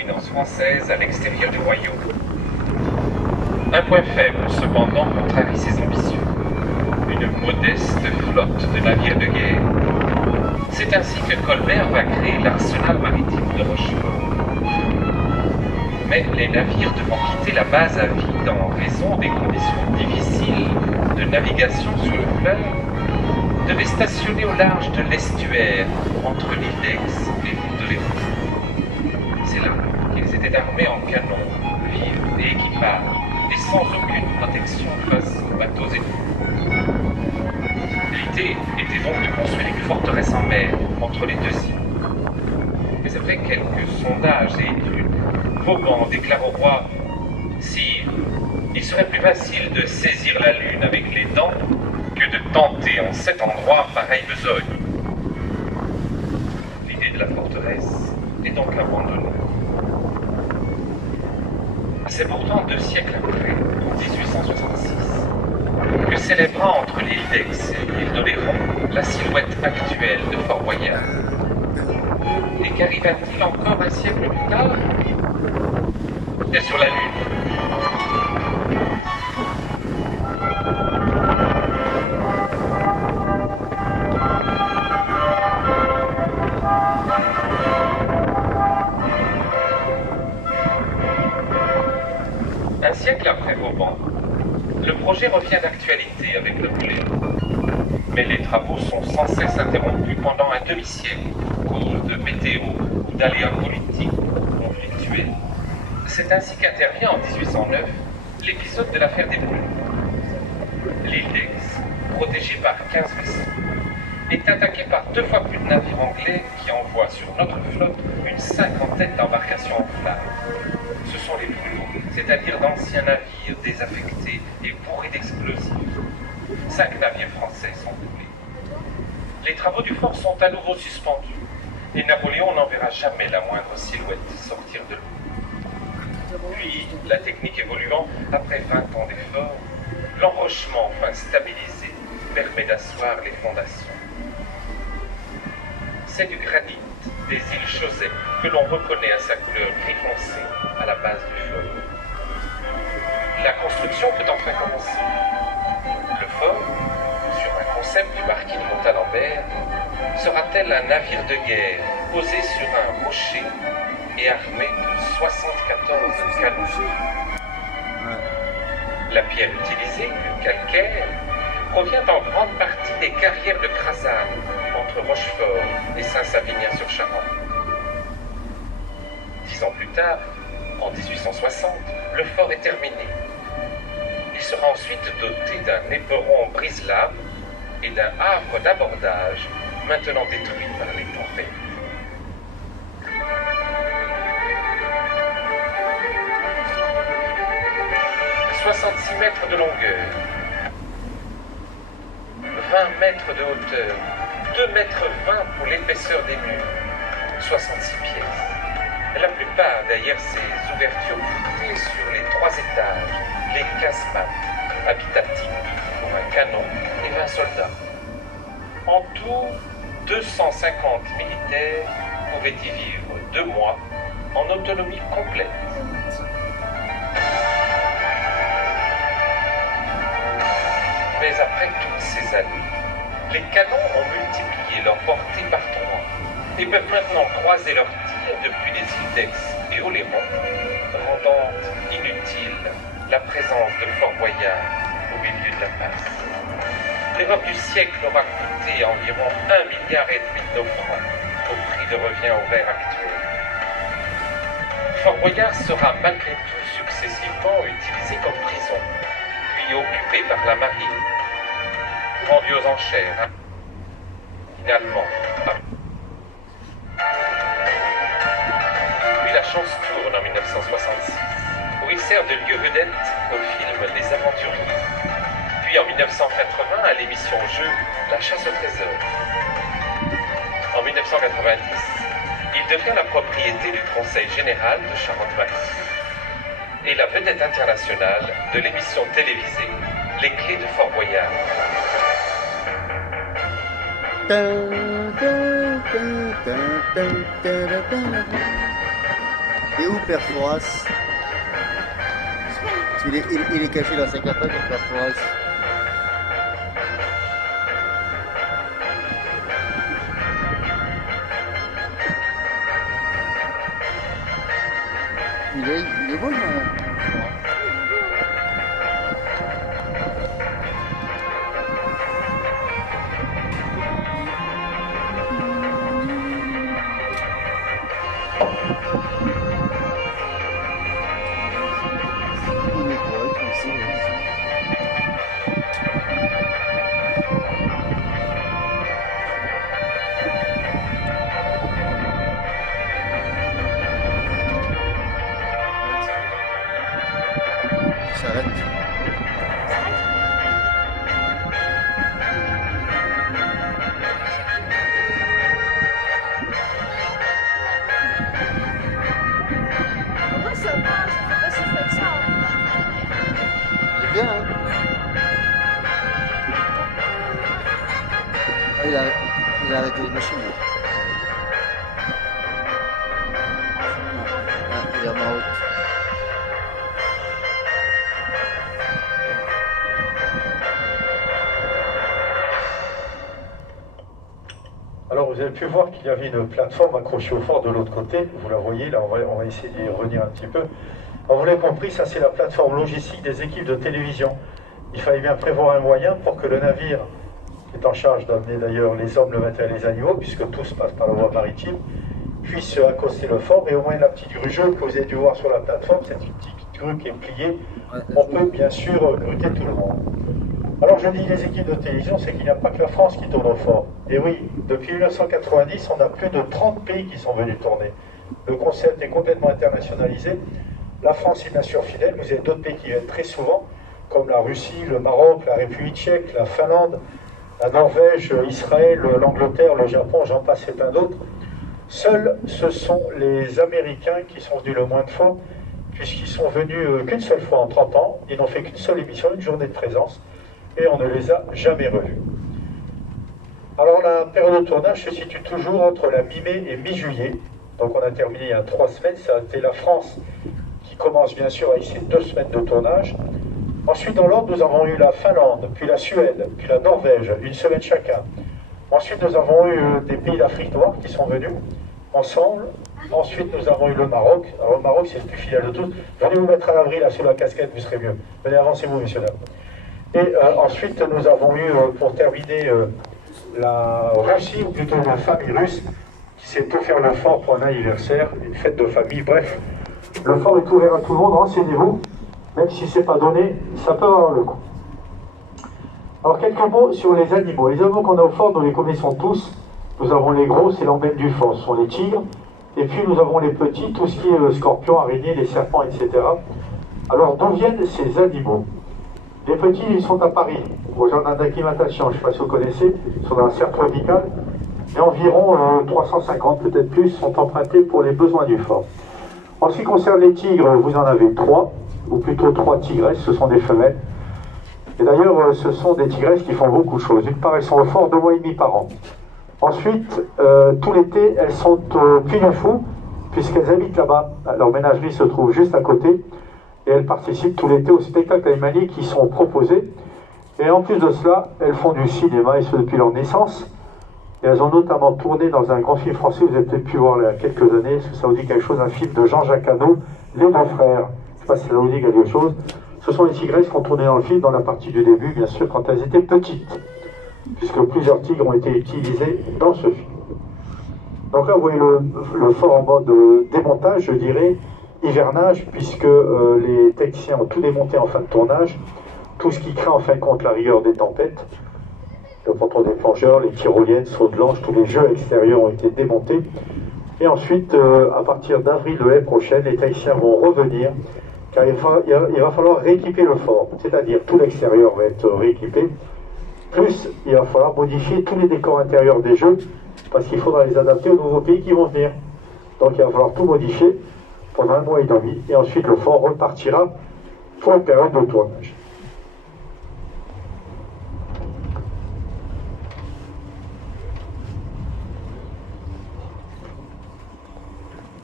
dominance française à l'extérieur du royaume. Un point faible, cependant, contrarie ses ambitions. Une modeste flotte de navires de guerre. C'est ainsi que Colbert va créer l'arsenal maritime de Rochefort. Mais les navires devant quitter la base à vide en raison des conditions difficiles de navigation sur le fleuve devaient stationner au large de l'estuaire entre l'île d'Aix et l'île de Léron. C'est là qu'ils étaient armés en canons, vivres et équipages, et sans aucune protection face aux bateaux ennemis. L'idée était donc de construire une forteresse en mer entre les deux îles. Mais après quelques sondages et études, Vauban déclare au roi « Sire, il serait plus facile de saisir la lune avec les dents que de tenter en cet endroit pareille besogne. » L'idée de la forteresse est donc abandonnée. C'est pourtant 2 siècles après, en 1866, que célébrant entre l'île d'Aix et l'île de Léron la silhouette actuelle de Fort Boyard. Et qu'arriva-t-il encore un siècle plus tard? Et sur la Lune. Un siècle après Vauban, le projet revient d'actualité avec le Napoléon. Mais les travaux sont sans cesse interrompus pendant un demi-siècle, à cause de météo ou d'aléas politiques conflictuels. C'est ainsi qu'intervient en 1809 l'épisode de l'affaire des Boules. L'île d'Aix, protégée par 15 vaisseaux, est attaquée par 2 fois plus de navires anglais qui envoient sur notre flotte une 50aine d'embarcations en flammes. Ce sont les brûlots, c'est-à-dire d'anciens navires désaffectés et bourrés d'explosifs. 5 navires français sont brûlés. Les travaux du fort sont à nouveau suspendus et Napoléon n'en verra jamais la moindre silhouette sortir de l'eau. Puis, la technique évoluant, après 20 ans d'efforts, l'enrochement enfin stabilisé permet d'asseoir les fondations. C'est du granit des îles Chausey que l'on reconnaît à sa couleur gris foncé à la base du fleuve. La construction peut enfin commencer. Le fort, sur un concept du marquis de Montalembert, sera-t-elle un navire de guerre posé sur un rocher et armé de 74 canons. La pierre utilisée, le calcaire, provient en grande partie des carrières de Crasane, entre Rochefort et Saint-Savinien-sur-Charente. 10 ans plus tard, en 1860, le fort est terminé. Il sera ensuite doté d'un éperon brise-lames et d'un havre d'abordage, maintenant détruit par les tempêtes. 66 mètres de longueur, 20 mètres de hauteur, 2 mètres 20 pour l'épaisseur des murs, 66 pièces. La plupart derrière ces ouvertures voûtées sur les 3 étages, les casemates, habitatifs pour un canon et 20 soldats. En tout, 250 militaires pouvaient y vivre 2 mois en autonomie complète. Mais après toutes ces années, les canons ont multiplié leur portée par 3 et peuvent maintenant croiser leurs tirs depuis les îles d'Aix et Oléron, rendant inutile la présence de Fort Boyard au milieu de la passe. L'Europe du siècle aura coûté environ 1,5 milliard de nos francs au prix de revient horaire actuel. Fort Boyard sera malgré tout successivement utilisé comme prison, puis occupé par la marine, vendu aux enchères, finalement. Puis la chance tourne en 1966, où il sert de lieu vedette au film Les Aventuriers. Puis en 1980 à l'émission Jeu La Chasse au trésor. En 1990, il devient la propriété du Conseil général de Charente-Maritime et la vedette internationale de l'émission télévisée Les Clés de Fort Boyard. Il est où Père Fouras? Il est caché dans sa capote, le Père Fouras. Il est beau, s'arrête. Pourquoi ça va? Je sais pas si je fais ça. C'est bien, hein? Ah, il a arrêté les machines. Là. Ah, il est en route. Alors vous avez pu voir qu'il y avait une plateforme accrochée au fort de l'autre côté, vous la voyez, là on va essayer d'y revenir un petit peu. Alors vous l'avez compris, ça c'est la plateforme logistique des équipes de télévision. Il fallait bien prévoir un moyen pour que le navire, qui est en charge d'amener d'ailleurs les hommes, le matériel et les animaux, puisque tout se passe par la voie maritime, puisse accoster le fort, et au moins la petite grugeuse que vous avez dû voir sur la plateforme, cette petite grue qui est pliée, on peut bien sûr gruter tout le monde. Alors je dis les équipes de télévision, c'est qu'il n'y a pas que la France qui tourne au fort. Et oui, depuis 1990, on a plus de 30 pays qui sont venus tourner. Le concept est complètement internationalisé. La France est bien sûr fidèle, vous avez d'autres pays qui viennent très souvent, comme la Russie, le Maroc, la République tchèque, la Finlande, la Norvège, Israël, l'Angleterre, le Japon, j'en passe et plein d'autres. Seuls, ce sont les Américains qui sont venus le moins de fois, puisqu'ils sont venus qu'une seule fois en 30 ans, ils n'ont fait qu'une seule émission, une journée de présence, et on ne les a jamais revus. Alors la période de tournage se situe toujours entre la mi-mai et mi-juillet, donc on a terminé il y a 3 semaines, ça a été la France qui commence bien sûr avec ses 2 semaines de tournage. Ensuite dans l'ordre nous avons eu la Finlande, puis la Suède, puis la Norvège, une semaine chacun. Ensuite nous avons eu des pays d'Afrique noire qui sont venus ensemble. Ensuite nous avons eu le Maroc. Alors le Maroc c'est le plus fidèle de tous. Venez vous mettre à l'abri là sur la casquette, vous serez mieux. Venez, avancez-vous messieurs dames. Et ensuite, nous avons eu, pour terminer, la Russie, ou plutôt la famille russe, qui s'est offert le fort pour un anniversaire, une fête de famille, bref. Le fort est ouvert à tout le monde, renseignez-vous, même si ce n'est pas donné, ça peut avoir le coup. Alors, quelques mots sur les animaux. Les animaux qu'on a au fort, nous les connaissons tous. Nous avons les gros, c'est l'emblème du fort, ce sont les tigres. Et puis, nous avons les petits, tout ce qui est scorpions, araignées, les serpents, etc. Alors, d'où viennent ces animaux ? Les petits, ils sont à Paris, aux jardins d'acclimatation, je ne sais pas si vous connaissez, ils sont dans un cercle tropical, et environ 350, peut-être plus, sont empruntés pour les besoins du fort. En ce qui concerne les tigres, vous en avez 3, ou plutôt 3 tigresses, ce sont des femelles. Et d'ailleurs, ce sont des tigresses qui font beaucoup de choses. D'une part, elles sont au fort 2 mois et demi par an. Ensuite, tout l'été, elles sont au Puy du Fou, puisqu'elles habitent là-bas. Leur ménagerie se trouve juste à côté. Et elles participent tout l'été aux spectacles animaliers qui sont proposés. Et en plus de cela, elles font du cinéma, et ce depuis leur naissance. Et elles ont notamment tourné dans un grand film français, vous avez peut-être pu voir il y a quelques années, parce que ça vous dit quelque chose, un film de Jean-Jacques Hano, Les Deux Frères. Je ne sais pas si ça vous dit quelque chose. Ce sont les tigresses qui ont tourné dans le film, dans la partie du début, bien sûr, quand elles étaient petites, puisque plusieurs tigres ont été utilisés dans ce film. Donc là, vous voyez le fort en mode démontage, je dirais, hivernage, puisque les techniciens ont tout démonté en fin de tournage, tout ce qui craint en fin de compte la rigueur des tempêtes, le ponton des plongeurs, les tyroliennes, sauts de l'ange, tous les jeux extérieurs ont été démontés. Et ensuite, à partir d'avril de l'année prochaine, les techniciens vont revenir, car il va falloir rééquiper le fort, c'est-à-dire tout l'extérieur va être rééquipé, plus il va falloir modifier tous les décors intérieurs des jeux, parce qu'il faudra les adapter aux nouveaux pays qui vont venir. Donc il va falloir tout modifier pendant 1 mois et demi, et ensuite le fort repartira pour une période de tournage.